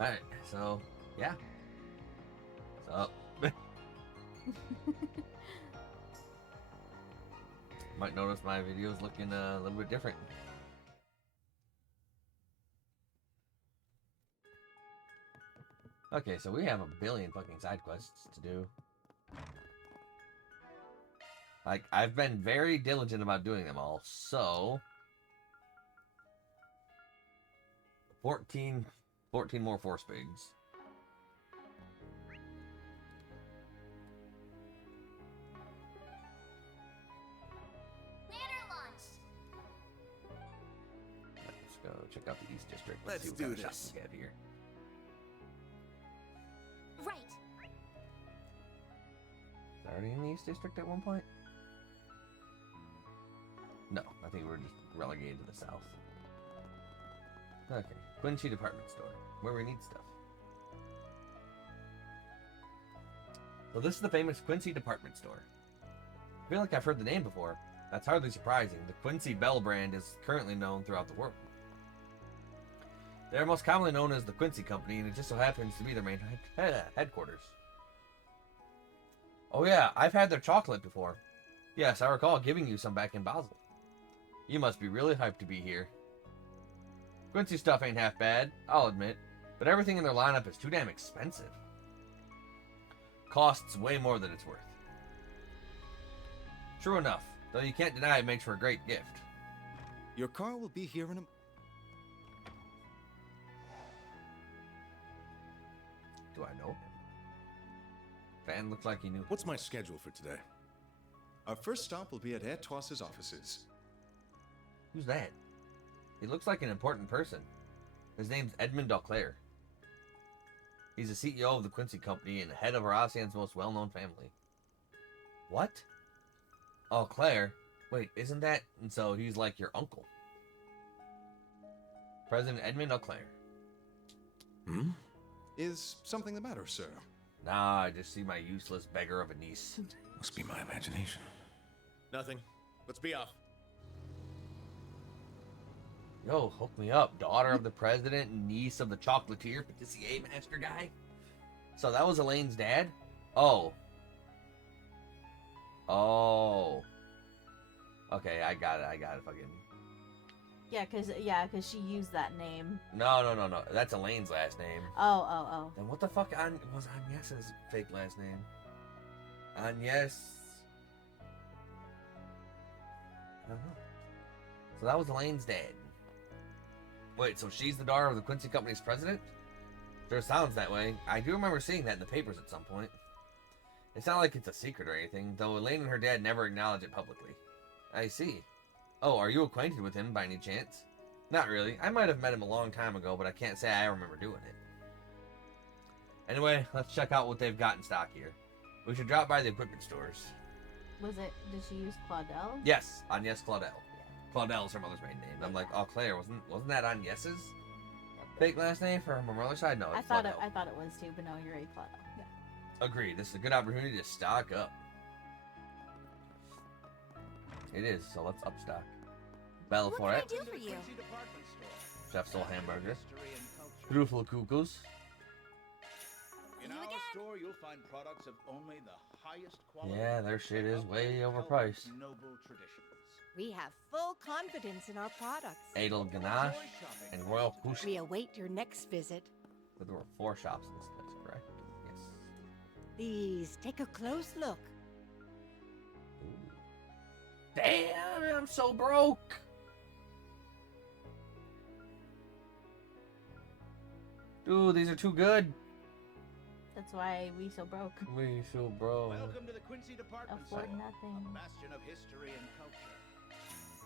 Alright, so, yeah. So, might notice my videos looking a little bit different. Okay, so we have a billion fucking side quests to do. Like, I've been very diligent about doing them all, so... 14 more force pigs. Let's go check out the East District. Let's see what kind of shops we have here. Right. Was I already in the East District at one point? No, I think we're just relegated to the south. Okay, Quincy Department Store, where we need stuff. So this is the famous Quincy Department Store. I feel like I've heard the name before. That's hardly surprising. The Quincy Bell brand is currently known throughout the world. They are most commonly known as the Quincy Company, and it just so happens to be their main headquarters. Oh yeah, I've had their chocolate before. Yes, I recall giving you some back in Basel. You must be really hyped to be here. Quincy stuff ain't half bad, I'll admit, but everything in their lineup is too damn expensive. Costs way more than it's worth. True enough, though you can't deny it makes for a great gift. Your car will be here in a... Do I know him? Fan looks like he knew. What's my schedule for today? Our first stop will be at Etoise's offices. Who's that? He looks like an important person. His name's Edmund Auclair. He's the CEO of the Quincy Company and the head of Arasian's most well-known family. What? Auclair? Wait, isn't that... And so he's like your uncle. President Edmund Auclair. Hmm? Is something the matter, sir? Nah, I just see my useless beggar of a niece. Must be my imagination. Nothing. Let's be off. Yo, hook me up. Daughter of the president and niece of the chocolatier patissier master guy. So that was Elaine's dad? Oh. Oh. Okay, I got it. Fucking. Yeah, cause she used that name. No. That's Elaine's last name. Oh. Then what the fuck was Agnes's fake last name? Agnes. I don't know. So that was Elaine's dad. Wait, so she's the daughter of the Quincy Company's president? Sure sounds that way. I do remember seeing that in the papers at some point. It's not like it's a secret or anything, though Elaine and her dad never acknowledge it publicly. I see. Oh, are you acquainted with him by any chance? Not really. I might have met him a long time ago, but I can't say I remember doing it. Anyway, let's check out what they've got in stock here. We should drop by the equipment stores. Did she use Claudel? Yes, Agnes Claudel. Claudel's her mother's maiden name. I'm like, oh, Claire, wasn't that Agnes's fake last name for her mother's side? No, it's I thought Claudel. it was too, but no, you're right, Claudel. Yeah. Agreed. This is a good opportunity to stock up. It is, so let's upstock. Bella What Foret, can I do for you? Chef Soul Hamburger, Truffle Kukels. In You our again? store, you'll find products of only the highest quality. Yeah, their shit is way Upheld overpriced. Noble traditions. We have full confidence in our products. Edel Ganache and Royal Push. We await your next visit. There were 4 shops in this place, correct? Yes. Please take a close look. Ooh. Damn, I'm so broke. Dude, these are too good. That's why we so broke. We so broke. Welcome to the Quincy Department Afford Store, nothing. a bastion of history and culture.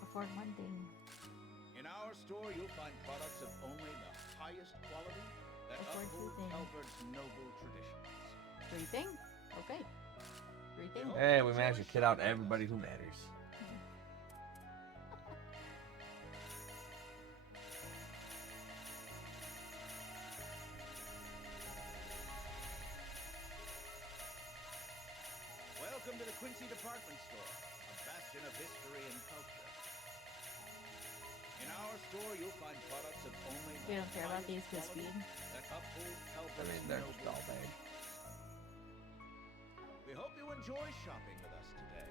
Afford one thing. In our store, you'll find products of only the highest quality that Afford uphold two things. Calvert's noble traditions. 3 thing? Okay. 3 thing. Hey, we managed to kid out everybody who matters. Welcome to the Quincy Department Store, a bastion of history and culture. In our store, you'll find products of only We the don't care about highest these 'cause quality speed. that uphold I Calvert's mean, they're noble just all bad. We hope you enjoy shopping with us today.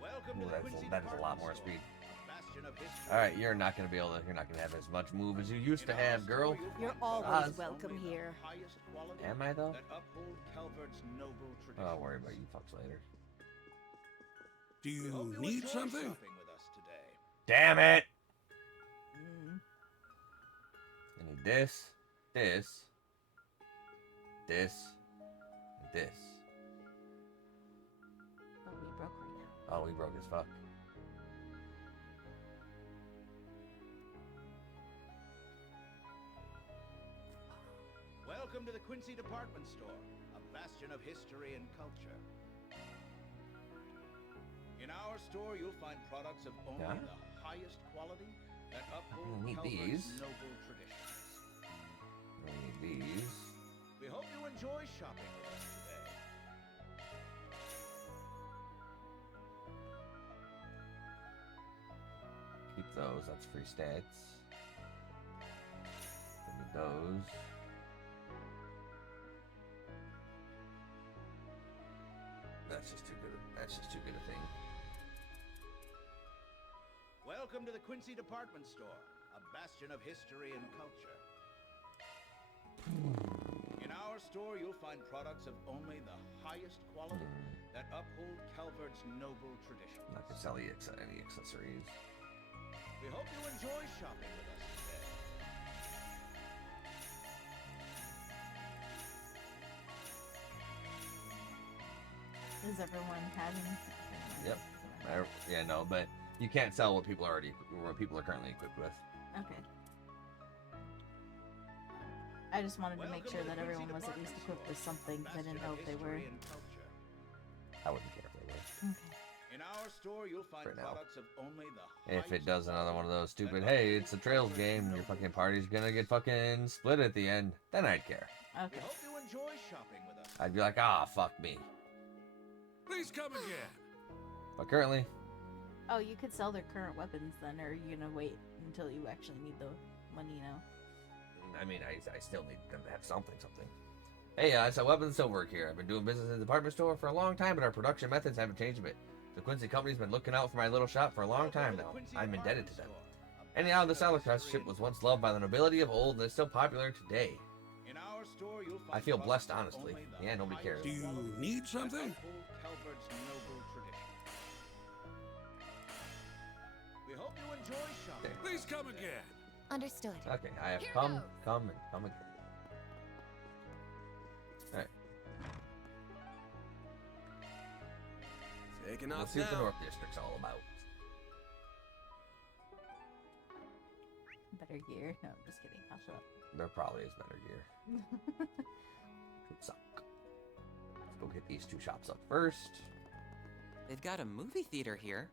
Welcome Ooh, to the Quincy that is a lot more Department speed. Store, a bastion of history. All right, you're not gonna be able to. You're not gonna have as much move as you used to have, girl. You're always welcome here. Am I though? That uphold Calvert's noble Oh, traditions. I'll worry about you fucks later. Do We hope you you need enjoy something? shopping with us today. Damn it! Mm. I need this, this, this, and this. But we broke right now. Oh, we broke as fuck. Welcome to the Quincy Department Store, a bastion of history and culture. In our store, you'll find products of only Yeah? the highest quality that I uphold need Calvert's these. noble traditions. I need these. We hope you enjoy shopping with us today. Keep those. That's free stats. I need those. That's just too good. That's just too good a thing. Welcome to the Quincy Department Store, a bastion of history and culture. In our store, you'll find products of only the highest quality that uphold Calvert's noble traditions. Not gonna sell you any accessories. We hope you enjoy shopping with us today. Is everyone having? Yep. Yeah, no, but you can't sell what people are currently equipped with. Okay. I just wanted to make Welcome sure to the that everyone Quincy was at least Department equipped with Store, something, because I didn't bastion know of if they were. history and culture. I wouldn't care if they were. Okay. In our store, you'll find For now. products of only the If it highest does another one of those quality stupid, that hey, uphold it's a Trails Calvert's game, your noble fucking party's gonna get fucking split at the end, then I'd care. We Okay. hope you enjoy shopping with us. I'd be like, ah, fuck me. Please come again. But currently, Oh, you could sell their current weapons then, or are you gonna wait until you actually need the money now? I mean, I still need them to have something. Hey, it's a weapons silver here. I've been doing business in the department store for a long time, but our production methods haven't changed a bit. The Quincy company's been looking out for my little shop for a long time now. I'm indebted to them. Anyhow, the Salicrest ship was once loved by the nobility of old and is still popular today. In our store, you'll find I feel products blessed, of honestly. only the Yeah, nobody highest cares. Do you quality need that something? uphold Calvert's noble traditions. We hope you enjoy shopping. Okay. Please come again. Understood. Okay, I have Here come goes. and come again. Alright, Taking let's off see what the now. North District's all about. Better gear? No, I'm just kidding. I'll shut up. There probably is better gear. Would suck. Let's go get these two shops up first. They've got a movie theater here.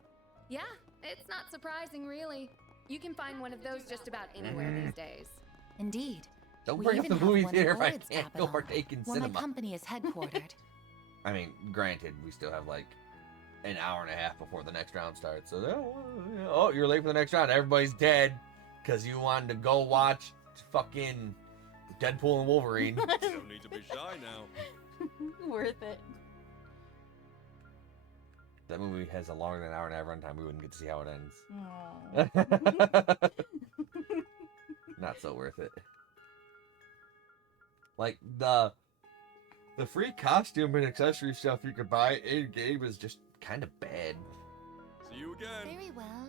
Yeah, it's not surprising, really. You can find one of those just about anywhere these days. Indeed. Don't We bring up even the have movie one in theater if I Orid's can't go capital, partake in where my cinema. company is headquartered. I mean, granted, we still have like an hour and a half before the next round starts. So, oh, you're late for the next round. Everybody's dead because you wanted to go watch fucking Deadpool and Wolverine. You don't need to be shy now. Worth it. That movie has a longer than an hour and a half runtime. We wouldn't get to see how it Aw. ends. Not so worth it. Like the free costume and accessory stuff you could buy in game is just kind of bad. See you again. Very well.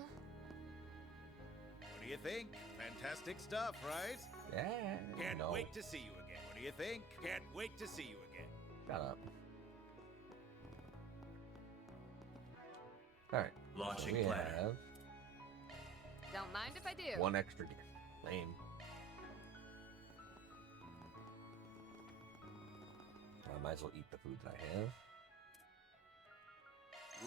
What do you think? Fantastic stuff, right? Yeah. Can't no. wait to see you again. What do you think? Can't wait to see you again. Shut up. Alright. Launching We planet. have Don't mind if I do. one extra gift. Lame. I might as well eat the food that I have.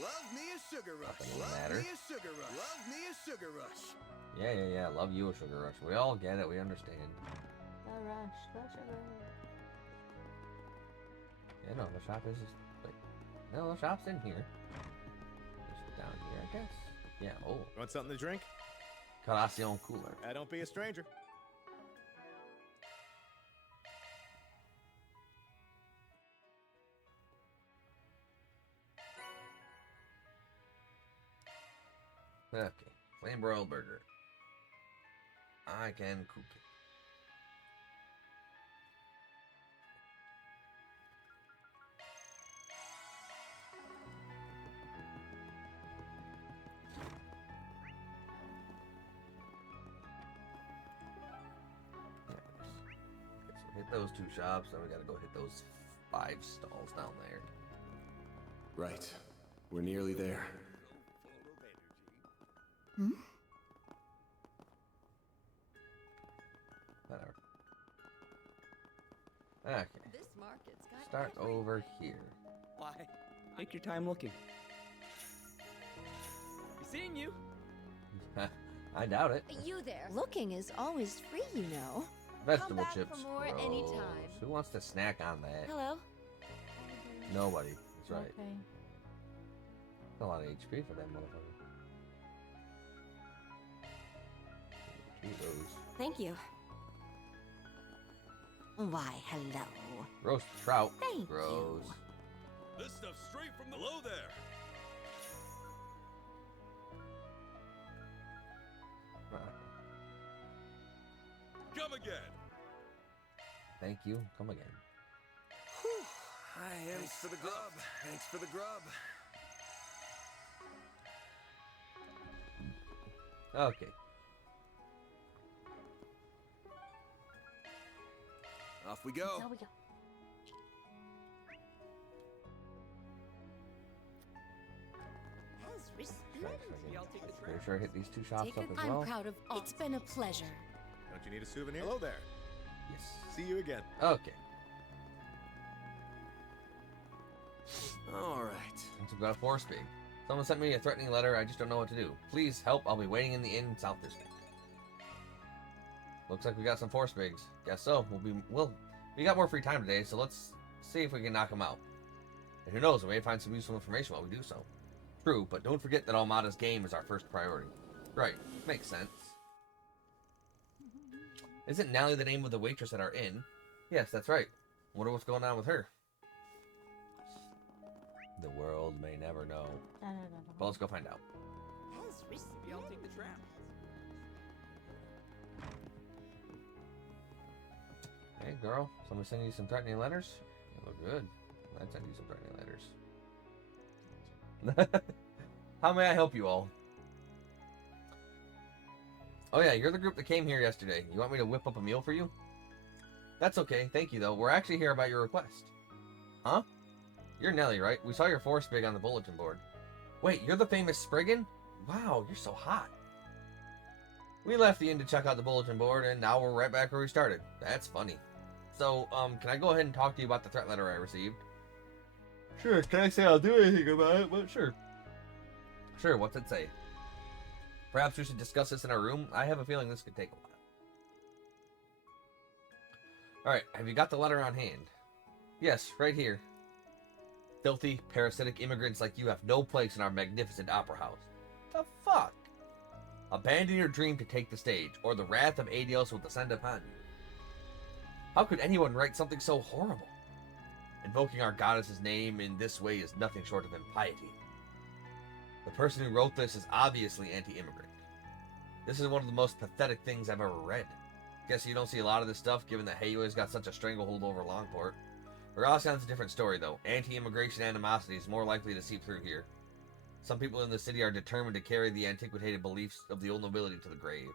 Love me a sugar rush. Nothing will matter. a sugar rush. Love me a sugar rush. Yeah. Love you a sugar rush. We all get it. We understand. The rush, the sugar. Yeah, no, the shop is just like No, the shop's in here. Just down here, I guess. Yeah, oh. Want something to drink? Colacion cooler. Don't be a stranger. Okay. Flame broiled burger. I can cook it. Hit those 2 shops, then we gotta go hit those 5 stalls down there. Right. We're nearly there. Hmm? Whatever. Okay. This market's got Start over here. Why? Take your time looking. Be seeing you. I doubt it. You there. Looking is always free, you know. Vegetable back chips. for more gross. anytime. Who wants to snack on that? Hello. Nobody. That's right. Okay. A lot of HP for that motherfucker. Eat those. Thank you. Why, hello. Roast trout. Thank Gross. you. This stuff's straight from the low there. Come again. Thank you. Come again. Thanks for the grub. Thanks for the grub. Okay. Off we go. There we go. Pretty sure I hit these 2 shops up as I'm well. proud of all. It's been a pleasure. Don't you need a souvenir? Hello there. Yes. See you again. Okay. All right. Let's go to Force Big. Someone sent me a threatening letter. I just don't know what to do. Please help. I'll be waiting in the inn south district. Looks like we got some Force Bigs. Guess so. We got more free time today, so let's see if we can knock them out. And who knows, we may find some useful information while we do so. True, but don't forget that Almada's game is our first priority. Right. Makes sense. Isn't Nally the name of the waitress at our inn? Yes, that's right. Wonder what's going on with her. The world may never know. Well, let's go find out. Maybe I'll take the trap. Hey, girl. Somebody send you some threatening letters? You look good. I'd send you some threatening letters. How may I help you all? Oh yeah, you're the group that came here yesterday. You want me to whip up a meal for you? That's okay, thank you though. We're actually here about your request. Huh? You're Nelly, right? We saw your Force Big on the bulletin board. Wait, you're the famous Spriggan? Wow, you're so hot. We left the inn to check out the bulletin board, and now we're right back where we started. That's funny. So, can I go ahead and talk to you about the threat letter I received? Sure, can I say I'll do anything about it? But sure. Sure, what's it say? Perhaps we should discuss this in our room? I have a feeling this could take a while. Alright, have you got the letter on hand? Yes, right here. Filthy, parasitic immigrants like you have no place in our magnificent opera house. The fuck? Abandon your dream to take the stage, or the wrath of Adios will descend upon you. How could anyone write something so horrible? Invoking our goddess's name in this way is nothing short of impiety. The person who wrote this is obviously anti-immigrant. This is one of the most pathetic things I've ever read. Guess you don't see a lot of this stuff, given that Hayue's got such a stranglehold over Longport. Rossion's a different story, though. Anti-immigration animosity is more likely to seep through here. Some people in the city are determined to carry the antiquated beliefs of the old nobility to the grave.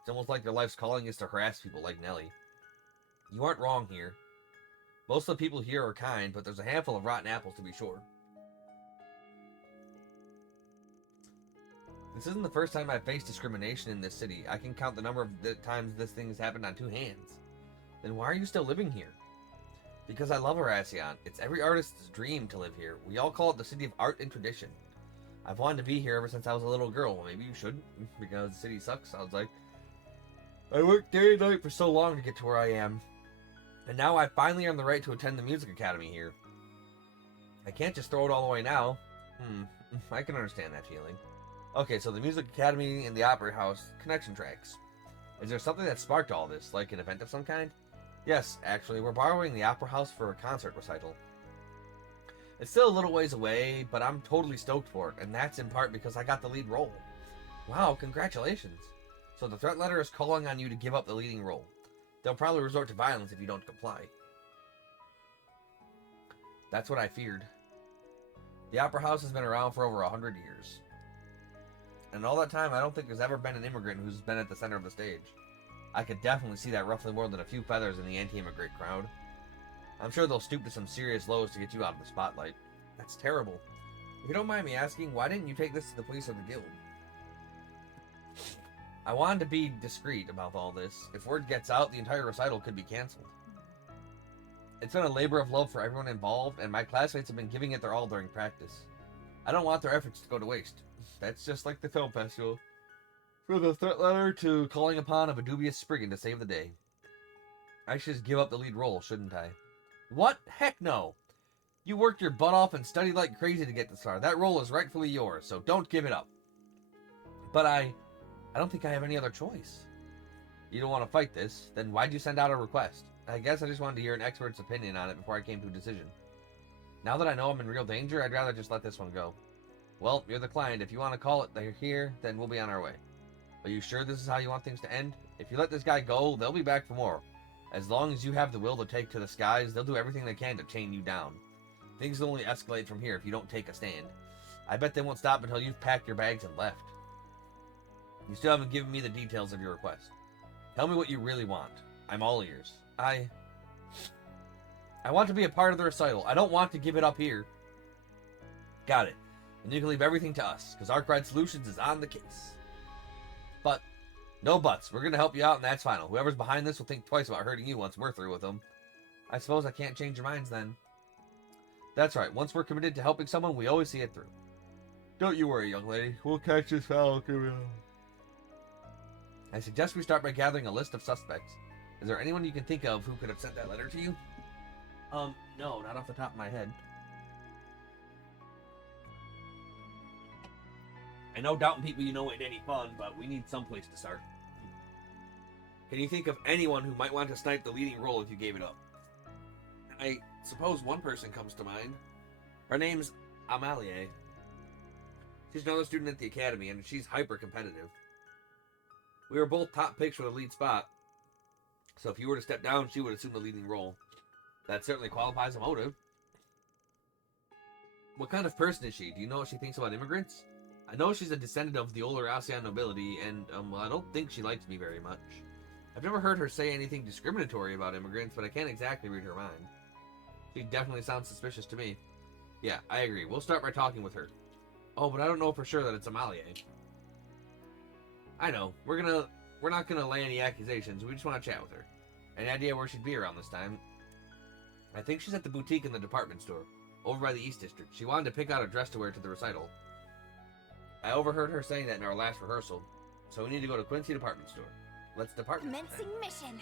It's almost like their life's calling is to harass people like Nellie. You aren't wrong here. Most of the people here are kind, but there's a handful of rotten apples to be sure. This isn't the first time I've faced discrimination in this city. I can count the number of times this thing has happened on 2 hands. Then why are you still living here? Because I love Arasion. It's every artist's dream to live here. We all call it the city of art and tradition. I've wanted to be here ever since I was a little girl. Well, maybe you shouldn't, because the city sucks. I was like, I worked day and night for so long to get to where I am. And now I finally earned the right to attend the music academy here. I can't just throw it all away now. I can understand that feeling. Okay, so the Music Academy and the Opera House connection tracks. Is there something that sparked all this, like an event of some kind? Yes, actually, we're borrowing the Opera House for a concert recital. It's still a little ways away, but I'm totally stoked for it, and that's in part because I got the lead role. Wow, congratulations. So the threat letter is calling on you to give up the leading role. They'll probably resort to violence if you don't comply. That's what I feared. The Opera House has been around for over 100 years. And all that time, I don't think there's ever been an immigrant who's been at the center of the stage. I could definitely see that ruffling more than a few feathers in the anti-immigrant crowd. I'm sure they'll stoop to some serious lows to get you out of the spotlight. That's terrible. If you don't mind me asking, why didn't you take this to the police or the guild? I wanted to be discreet about all this. If word gets out, the entire recital could be canceled. It's been a labor of love for everyone involved, and my classmates have been giving it their all during practice. I don't want their efforts to go to waste. That's just like the film festival. From the threat letter to calling upon of a dubious spriggan to save the day. I should just give up the lead role, shouldn't I? What? Heck no! You worked your butt off and studied like crazy to get this far. That role is rightfully yours, so don't give it up. But I don't think I have any other choice. You don't want to fight this, then why'd you send out a request? I guess I just wanted to hear an expert's opinion on it before I came to a decision. Now that I know I'm in real danger, I'd rather just let this one go. Well, you're the client. If you want to call it they're here, then we'll be on our way. Are you sure this is how you want things to end? If you let this guy go, they'll be back for more. As long as you have the will to take to the skies, they'll do everything they can to chain you down. Things will only escalate from here if you don't take a stand. I bet they won't stop until you've packed your bags and left. You still haven't given me the details of your request. Tell me what you really want. I'm all ears. I want to be a part of the recital. I don't want to give it up here. Got it. And you can leave everything to us, because Arkwright Solutions is on the case. But, no buts. We're going to help you out, and that's final. Whoever's behind this will think twice about hurting you once we're through with them. I suppose I can't change your minds then. That's right. Once we're committed to helping someone, we always see it through. Don't you worry, young lady. We'll catch this foul criminal. I suggest we start by gathering a list of suspects. Is there anyone you can think of who could have sent that letter to you? No, not off the top of my head. I know doubting people you know ain't any fun, but we need some place to start. Can you think of anyone who might want to snipe the leading role if you gave it up? I suppose one person comes to mind. Her name's Amalie. She's another student at the academy, and she's hyper competitive. We were both top picks for the lead spot, so if you were to step down, she would assume the leading role. That certainly qualifies a motive. What kind of person is she? Do you know what she thinks about immigrants? I know she's a descendant of the older Asian nobility, and I don't think she likes me very much. I've never heard her say anything discriminatory about immigrants, but I can't exactly read her mind. She definitely sounds suspicious to me. Yeah, I agree. We'll start by talking with her. Oh, but I don't know for sure that it's Amalie. I know. We're not gonna lay any accusations. We just want to chat with her. Any idea where she'd be around this time? I think she's at the boutique in the department store, over by the East District. She wanted to pick out a dress to wear to the recital. I overheard her saying that in our last rehearsal, so we need to go to Quincy Department Store. Let's depart. Commencing mission.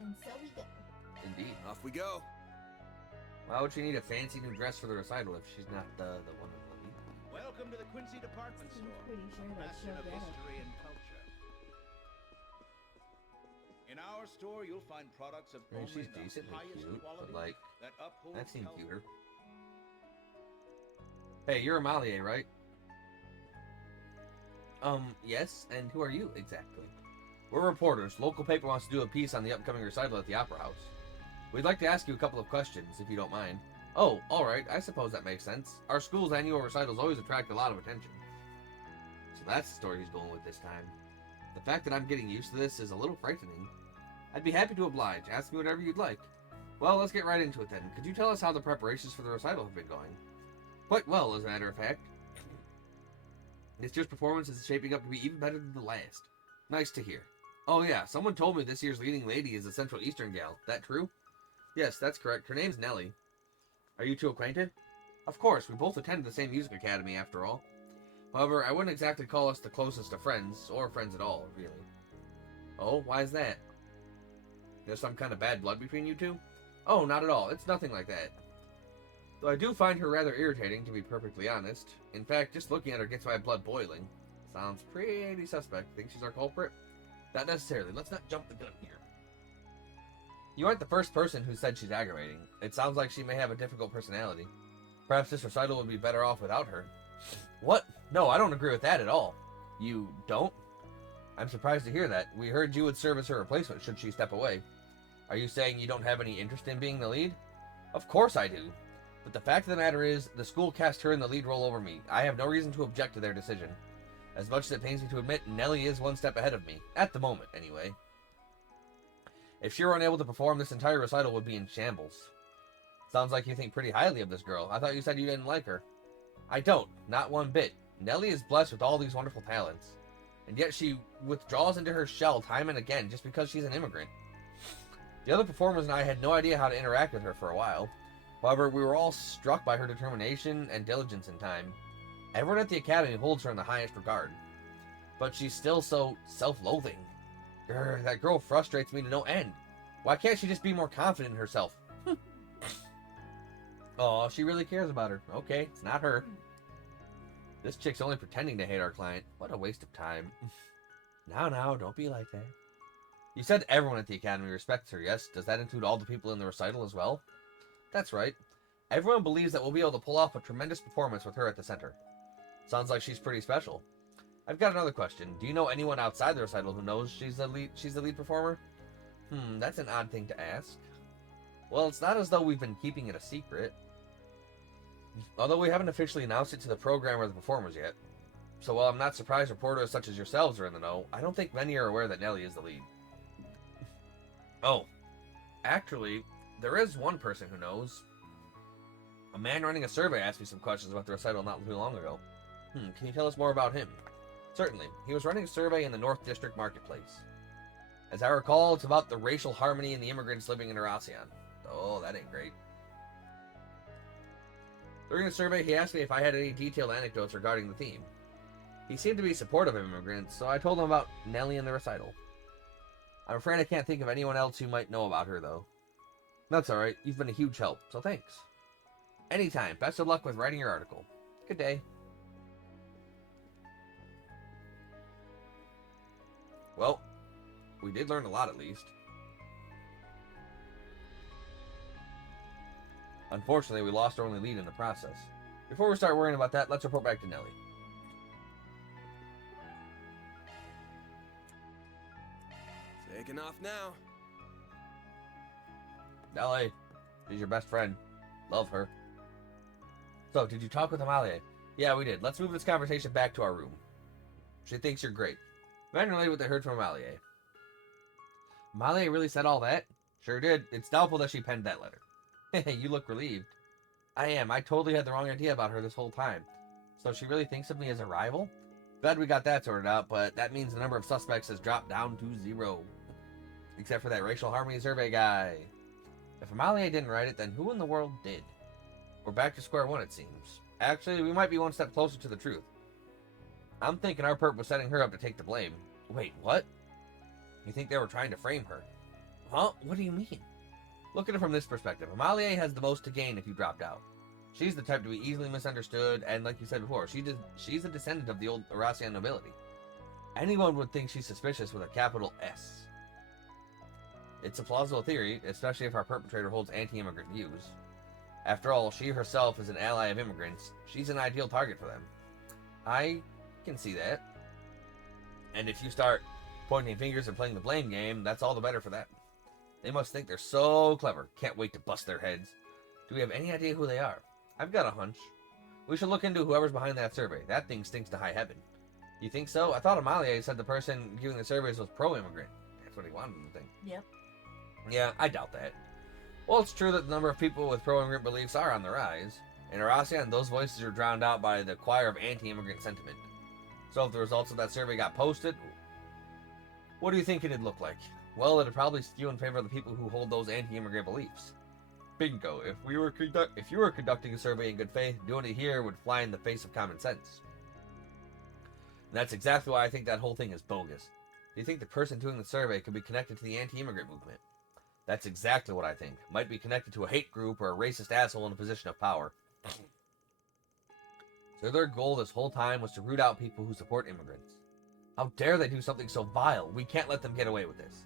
And so we go. Indeed. Off we go. Why would she need a fancy new dress for the recital if she's not the one in the lead? Welcome to the Quincy Department I'm Store, pretty sure that bastion showed of that. history and culture. In our store, you'll find products of I mean, only she's the decently highest cute, quality but like, that uphold that seemed Calvert. cuter. Hey, you're Amalie, right? Yes, and who are you, exactly? We're reporters. Local paper wants to do a piece on the upcoming recital at the Opera House. We'd like to ask you a couple of questions, if you don't mind. Oh, alright, I suppose that makes sense. Our school's annual recitals always attract a lot of attention. So that's the story he's going with this time. The fact that I'm getting used to this is a little frightening. I'd be happy to oblige. Ask me whatever you'd like. Well, let's get right into it then. Could you tell us how the preparations for the recital have been going? Quite well, as a matter of fact. This year's performance is shaping up to be even better than the last. Nice to hear. Oh yeah, someone told me this year's leading lady is a Central Eastern gal. That true? Yes, that's correct. Her name's Nellie. Are you two acquainted? Of course, we both attended the same music academy after all. However, I wouldn't exactly call us the closest of friends, or friends at all, really. Oh, why is that? There's some kind of bad blood between you two? Oh, not at all. It's nothing like that. Though I do find her rather irritating, to be perfectly honest. In fact, just looking at her gets my blood boiling. Sounds pretty suspect. Think she's our culprit? Not necessarily. Let's not jump the gun here. You aren't the first person who said she's aggravating. It sounds like she may have a difficult personality. Perhaps this recital would be better off without her. What? No, I don't agree with that at all. You don't? I'm surprised to hear that. We heard you would serve as her replacement should she step away. Are you saying you don't have any interest in being the lead? Of course I do. But the fact of the matter is, the school cast her in the lead role over me. I have no reason to object to their decision. As much as it pains me to admit, Nellie is one step ahead of me. At the moment, anyway. If she were unable to perform, this entire recital would be in shambles. Sounds like you think pretty highly of this girl. I thought you said you didn't like her. I don't. Not one bit. Nellie is blessed with all these wonderful talents. And yet she withdraws into her shell time and again just because she's an immigrant. The other performers and I had no idea how to interact with her for a while. However, we were all struck by her determination and diligence in time. Everyone at the academy holds her in the highest regard. But she's still so self-loathing. That girl frustrates me to no end. Why can't she just be more confident in herself? Oh, she really cares about her. Okay, it's not her. This chick's only pretending to hate our client. What a waste of time. Now, don't be like that. You said everyone at the academy respects her, yes? Does that include all the people in the recital as well? That's right. Everyone believes that we'll be able to pull off a tremendous performance with her at the center. Sounds like she's pretty special. I've got another question. Do you know anyone outside the recital who knows she's the lead performer? That's an odd thing to ask. Well, it's not as though we've been keeping it a secret. Although we haven't officially announced it to the program or the performers yet. So while I'm not surprised reporters such as yourselves are in the know, I don't think many are aware that Nellie is the lead. Oh, actually, there is one person who knows. A man running a survey asked me some questions about the recital not too long ago. Can you tell us more about him? Certainly. He was running a survey in the North District Marketplace. As I recall, it's about the racial harmony in the immigrants living in Erasion. Oh, that ain't great. During the survey, he asked me if I had any detailed anecdotes regarding the theme. He seemed to be supportive of immigrants, so I told him about Nellie and the recital. I'm afraid I can't think of anyone else who might know about her, though. That's alright. You've been a huge help, so thanks. Anytime. Best of luck with writing your article. Good day. Well, we did learn a lot at least. Unfortunately, we lost our only lead in the process. Before we start worrying about that, let's report back to Nellie. Taking off now. Nellie, she's your best friend. Love her. So, did you talk with Amalia? Yeah, we did. Let's move this conversation back to our room. She thinks you're great. Men relayed what they heard from Amalia. Amalia really said all that? Sure did. It's doubtful that she penned that letter. You look relieved. I am. I totally had the wrong idea about her this whole time. So she really thinks of me as a rival? Glad we got that sorted out, but that means the number of suspects has dropped down to 0. Except for that racial harmony survey guy. If Amalia didn't write it, then who in the world did? We're back to square one, it seems. Actually, we might be one step closer to the truth. I'm thinking our perp was setting her up to take the blame. Wait, what? You think they were trying to frame her? Huh? What do you mean? Look at it from this perspective. Amalia has the most to gain if you dropped out. She's the type to be easily misunderstood, and like you said before, she's a descendant of the old Erasian nobility. Anyone would think she's suspicious with a capital S. It's a plausible theory, especially if our perpetrator holds anti-immigrant views. After all, she herself is an ally of immigrants. She's an ideal target for them. I can see that. And if you start pointing fingers and playing the blame game, that's all the better for them. They must think they're so clever. Can't wait to bust their heads. Do we have any idea who they are? I've got a hunch. We should look into whoever's behind that survey. That thing stinks to high heaven. You think so? I thought Amalia said the person giving the surveys was pro-immigrant. That's what he wanted them to think. Yep. Yeah, I doubt that. Well, it's true that the number of people with pro-immigrant beliefs are on the rise. In Erasian, those voices are drowned out by the choir of anti-immigrant sentiment. So if the results of that survey got posted, what do you think it'd look like? Well, it'd probably skew in favor of the people who hold those anti-immigrant beliefs. Bingo. If you were conducting a survey in good faith, doing it here would fly in the face of common sense. And that's exactly why I think that whole thing is bogus. Do you think the person doing the survey could be connected to the anti-immigrant movement? That's exactly what I think. Might be connected to a hate group or a racist asshole in a position of power. So their goal this whole time was to root out people who support immigrants. How dare they do something so vile? We can't let them get away with this.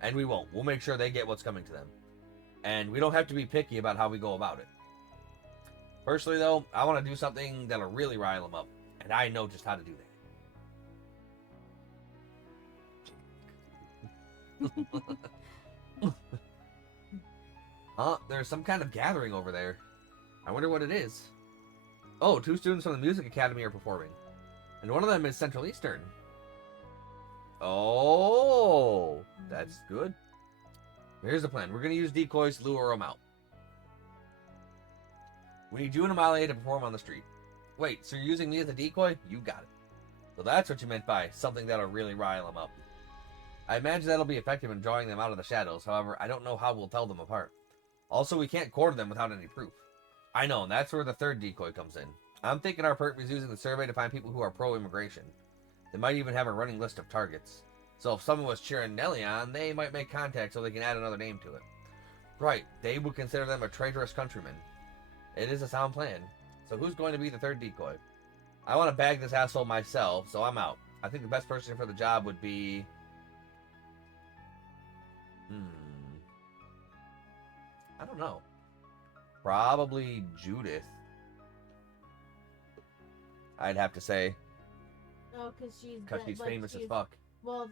And we won't. We'll make sure they get what's coming to them. And we don't have to be picky about how we go about it. Personally, though, I want to do something that'll really rile them up. And I know just how to do that. There's some kind of gathering over there. I wonder what it is. Oh, 2 students from the Music Academy are performing. And one of them is Central Eastern. Oh, that's good. Here's the plan. We're going to use decoys to lure them out. We need you and Amalia to perform on the street. Wait, so you're using me as a decoy? You got it. So that's what you meant by something that'll really rile them up. I imagine that'll be effective in drawing them out of the shadows. However, I don't know how we'll tell them apart. Also, we can't corner them without any proof. I know, and that's where the third decoy comes in. I'm thinking our perp is using the survey to find people who are pro-immigration. They might even have a running list of targets. So if someone was cheering Nelly on, they might make contact so they can add another name to it. Right, they would consider them a traitorous countryman. It is a sound plan. So who's going to be the third decoy? I want to bag this asshole myself, so I'm out. I think the best person for the job would be... I don't know. Probably Judith. I'd have to say. Oh, because she's famous as fuck. Well,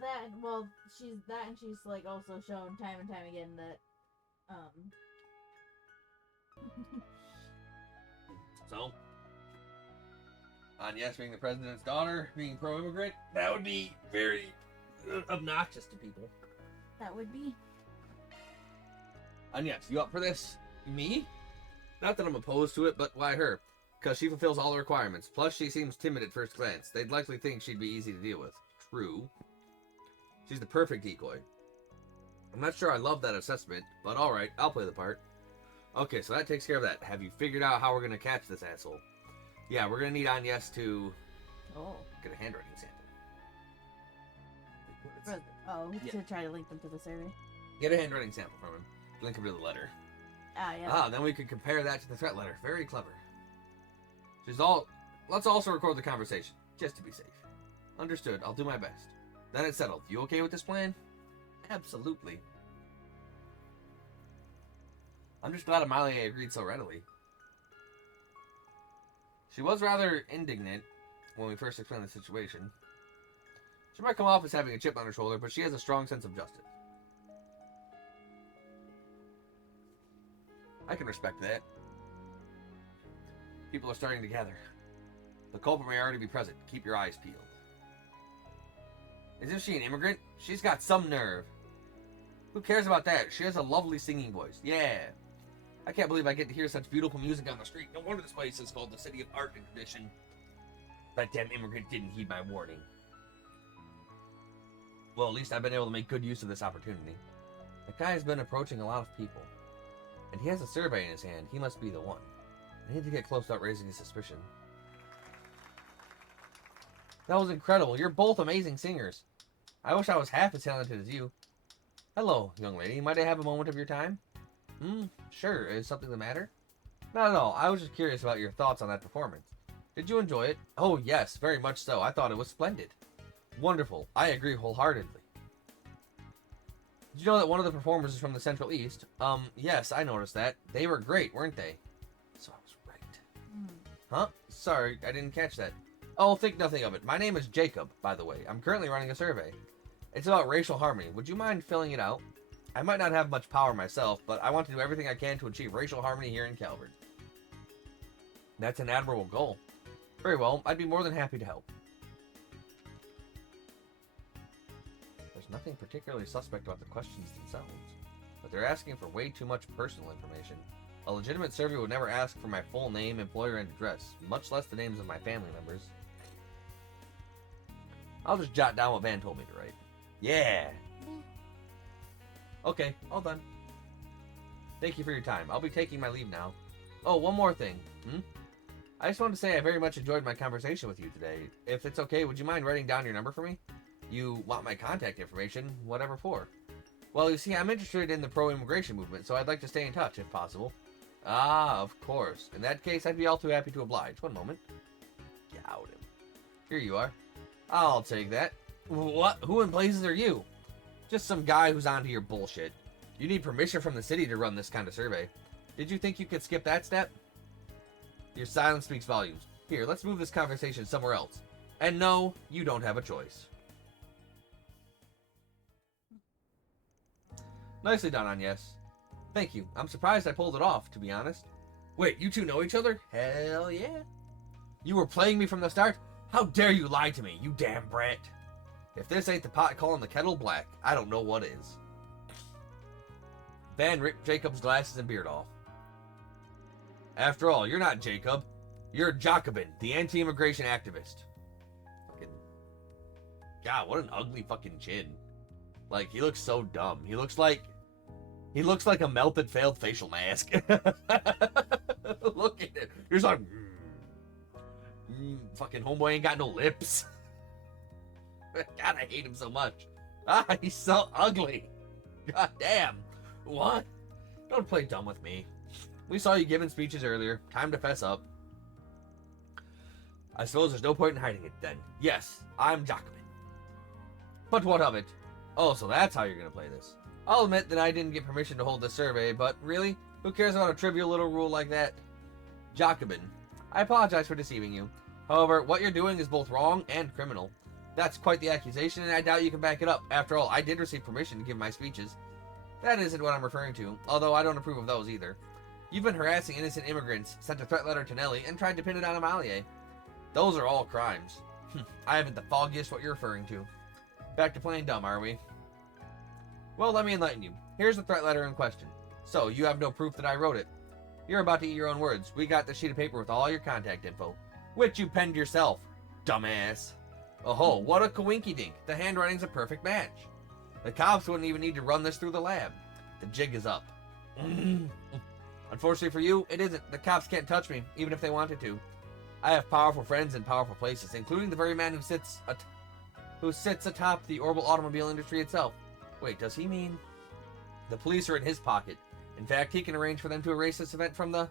she's that, and she's like also shown time and time again that, So, Agnes being the president's daughter, being pro-immigrant, that would be very obnoxious to people. That would be. Agnes, you up for this? Me? Not that I'm opposed to it, but why her? Because she fulfills all the requirements. Plus, she seems timid at first glance. They'd likely think she'd be easy to deal with. True. She's the perfect decoy. I'm not sure I love that assessment, but alright, I'll play the part. Okay, so that takes care of that. Have you figured out how we're going to catch this asshole? Yeah, we're going to need Agnes to get a handwriting sample. To try to link them to the survey. Get a handwriting sample from him. Link him to the letter. Yeah. Then we can compare that to the threat letter. Very clever. Let's also record the conversation, just to be safe. Understood. I'll do my best. Then it's settled. You okay with this plan? Absolutely. I'm just glad Amalia agreed so readily. She was rather indignant when we first explained the situation. She might come off as having a chip on her shoulder, but she has a strong sense of justice. I can respect that. People are starting to gather. The culprit may already be present. Keep your eyes peeled. Isn't she an immigrant? She's got some nerve. Who cares about that? She has a lovely singing voice. Yeah. I can't believe I get to hear such beautiful music on the street. No wonder this place is called the City of Art and Tradition. That damn immigrant didn't heed my warning. Well, at least I've been able to make good use of this opportunity. The guy has been approaching a lot of people. And he has a survey in his hand. He must be the one. I need to get close without raising his suspicion. That was incredible. You're both amazing singers. I wish I was half as talented as you. Hello, young lady. Might I have a moment of your time? Sure. Is something the matter? Not at all. I was just curious about your thoughts on that performance. Did you enjoy it? Oh, yes. Very much so. I thought it was splendid. Wonderful. I agree wholeheartedly. Did you know that one of the performers is from the Central East? Yes, I noticed that. They were great, weren't they? So I was right. Huh? Sorry, I didn't catch that. Oh, think nothing of it. My name is Jacob, by the way. I'm currently running a survey. It's about racial harmony. Would you mind filling it out? I might not have much power myself, but I want to do everything I can to achieve racial harmony here in Calvert. That's an admirable goal. Very well, I'd be more than happy to help. There's nothing particularly suspect about the questions themselves, but they're asking for way too much personal information. A legitimate survey would never ask for my full name, employer, and address, much less the names of my family members. I'll just jot down what Van told me to write. Yeah! Okay, all done. Thank you for your time. I'll be taking my leave now. Oh, one more thing. I just wanted to say I very much enjoyed my conversation with you today. If it's okay, would you mind writing down your number for me? You want my contact information, whatever for. Well, you see, I'm interested in the pro-immigration movement, so I'd like to stay in touch if possible. Ah, of course. In that case, I'd be all too happy to oblige. One moment. Got him. Here you are. I'll take that. What? Who in blazes are you? Just some guy who's onto your bullshit. You need permission from the city to run this kind of survey. Did you think you could skip that step? Your silence speaks volumes. Here, let's move this conversation somewhere else. And no, you don't have a choice. Nicely done, Agnes. Thank you. I'm surprised I pulled it off, to be honest. Wait, you two know each other? Hell yeah. You were playing me from the start? How dare you lie to me, you damn brat. If this ain't the pot calling the kettle black, I don't know what is. Van ripped Jacob's glasses and beard off. After all, you're not Jacob. You're Jacobin, the anti-immigration activist. Fucking... God, what an ugly fucking chin. Like, he looks so dumb. He looks like a melted failed facial mask. Look at it. You're just like... fucking homeboy ain't got no lips. God, I hate him so much. Ah, he's so ugly. God damn. What? Don't play dumb with me. We saw you giving speeches earlier. Time to fess up. I suppose there's no point in hiding it then. Yes, I'm Jacobin. But what of it? Oh, so that's how you're gonna play this. I'll admit that I didn't get permission to hold this survey, but really? Who cares about a trivial little rule like that? Jacobin, I apologize for deceiving you. However, what you're doing is both wrong and criminal. That's quite the accusation, and I doubt you can back it up. After all, I did receive permission to give my speeches. That isn't what I'm referring to, although I don't approve of those either. You've been harassing innocent immigrants, sent a threat letter to Nellie, and tried to pin it on Amalie. Those are all crimes. I haven't the foggiest what you're referring to. Back to playing dumb, are we? Well, let me enlighten you. Here's the threat letter in question. So, you have no proof that I wrote it. You're about to eat your own words. We got the sheet of paper with all your contact info, which you penned yourself, dumbass. Oh, what a coinky-dink. The handwriting's a perfect match. The cops wouldn't even need to run this through the lab. The jig is up. Unfortunately for you, it isn't. The cops can't touch me, even if they wanted to. I have powerful friends in powerful places, including the very man who sits atop the orbital automobile industry itself. Wait, does he mean... The police are in his pocket. In fact, he can arrange for them to erase this event from the...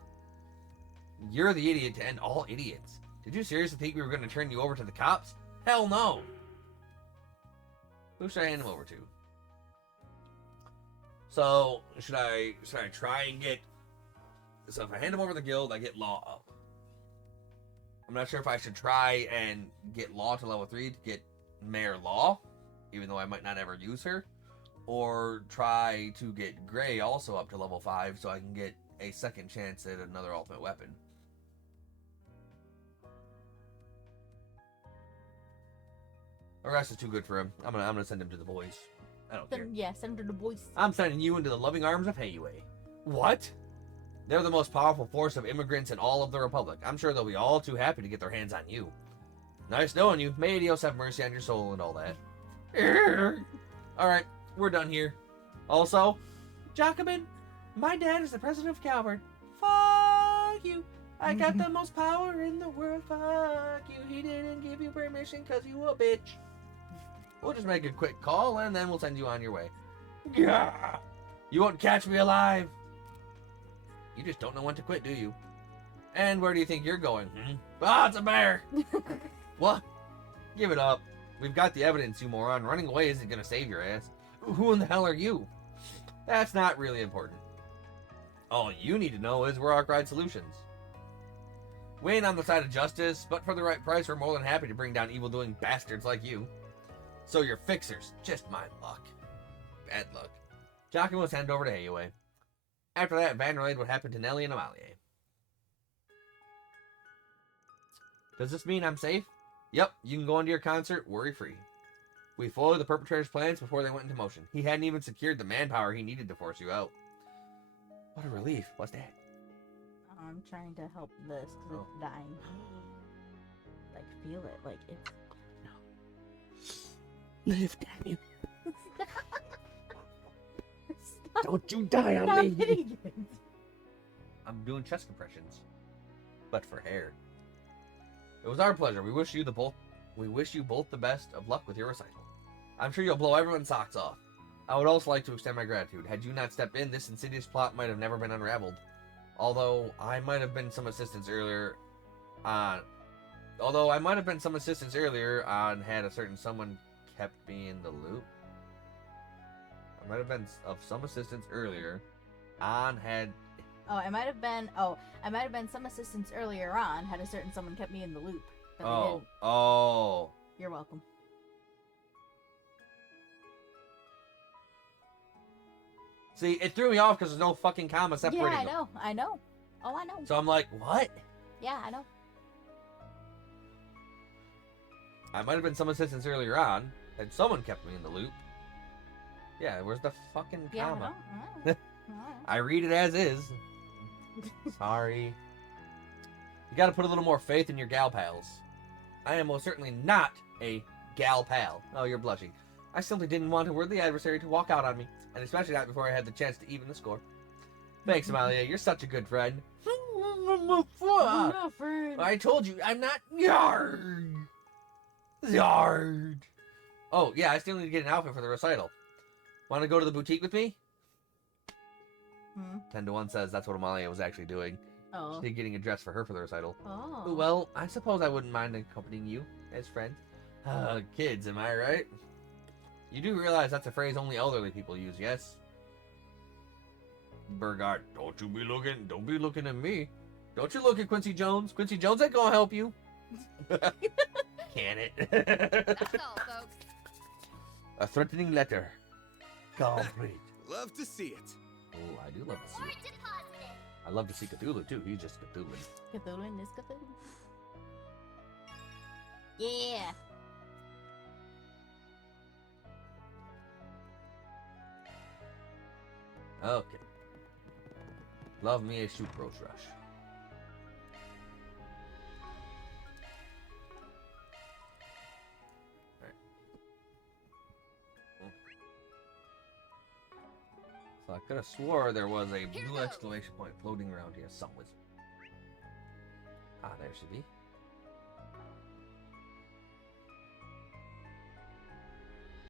You're the idiot to end all idiots. Did you seriously think we were going to turn you over to the cops? Hell no! Who should I hand him over to? So, should I try and get... So if I hand him over to the guild, I get law up. I'm not sure if I should try and get law to level 3 to get Mayor Law, even though I might not ever use her. Or try to get Gray also up to level 5 so I can get a second chance at another ultimate weapon. The rest is too good for him. I'm gonna send him to the boys. I don't care. Yeah, send her to the boys. I'm sending you into the loving arms of Hayway. What? They're the most powerful force of immigrants in all of the Republic. I'm sure they'll be all too happy to get their hands on you. Nice knowing you. May Dios have mercy on your soul and all that. Alright, we're done here. Also, Jacobin, my dad is the president of Calvert. Fuck you. I got the most power in the world. Fuck you. He didn't give you permission because you a bitch. We'll just make a quick call and then we'll send you on your way. Gah! You won't catch me alive. You just don't know when to quit, do you? And where do you think you're going? Ah, it's a bear! What? Give it up. We've got the evidence, you moron. Running away isn't gonna save your ass. Who in the hell are you? That's not really important. All you need to know is we're Arkwright Solutions. We ain't on the side of justice, but for the right price, we're more than happy to bring down evil-doing bastards like you. So you're fixers. Just my luck. Bad luck. Jockin was handed over to Hayway. After that, Van relayed what happened to Nellie and Amalie. Does this mean I'm safe? Yep, you can go into your concert worry-free. We foiled the perpetrator's plans before they went into motion. He hadn't even secured the manpower he needed to force you out. What a relief. What's that? I'm trying to help this because it's dying. Like, feel it. Like, it's... No. Live, damn you. Don't you die on me. I'm doing chest compressions. But for hair. It was our pleasure. We wish you both the best of luck with your recital. I'm sure you'll blow everyone's socks off. I would also like to extend my gratitude. Had you not stepped in, this insidious plot might have never been unraveled. Although I might have been some assistance earlier on had a certain someone kept me in the loop. I might have been of some assistance earlier on had I might have been some assistance earlier on had a certain someone kept me in the loop. But they didn't. Oh. You're welcome. See, it threw me off because there's no fucking comma separating Yeah, them. I know. Oh, I know. So I'm like, what? Yeah, I know. I might have been some assistance earlier on, and someone kept me in the loop. Yeah, where's the fucking Yeah, comma? I know. I read it as is. Sorry. You gotta put a little more faith in your gal pals. I am most certainly not a gal pal. Oh, you're blushing. I simply didn't want a worthy adversary to walk out on me, and especially not before I had the chance to even the score. Thanks, Amalia. You're such a good friend. I told you, I'm not yard. Yard. Oh, yeah, I still need to get an outfit for the recital. Want to go to the boutique with me? 10 to 1 says that's what Amalia was actually doing. Oh. She's getting a dress for her for the recital. Oh. Well, I suppose I wouldn't mind accompanying you as friends. Kids, am I right? You do realize that's a phrase only elderly people use, yes? Burgart, don't be looking at me. Don't you look at Quincy Jones. Quincy Jones ain't gonna help you. Can it? That's all, folks. A threatening letter. Complete. Love to see it. Oh, I do love to see it. I love to see Cthulhu, too. He's just Cthulhu. Cthulhu is Cthulhu. Yeah. Okay. Love me a sucrose rush. Alright. So I could have swore there was a blue exclamation point floating around here somewhere. Ah, there should be.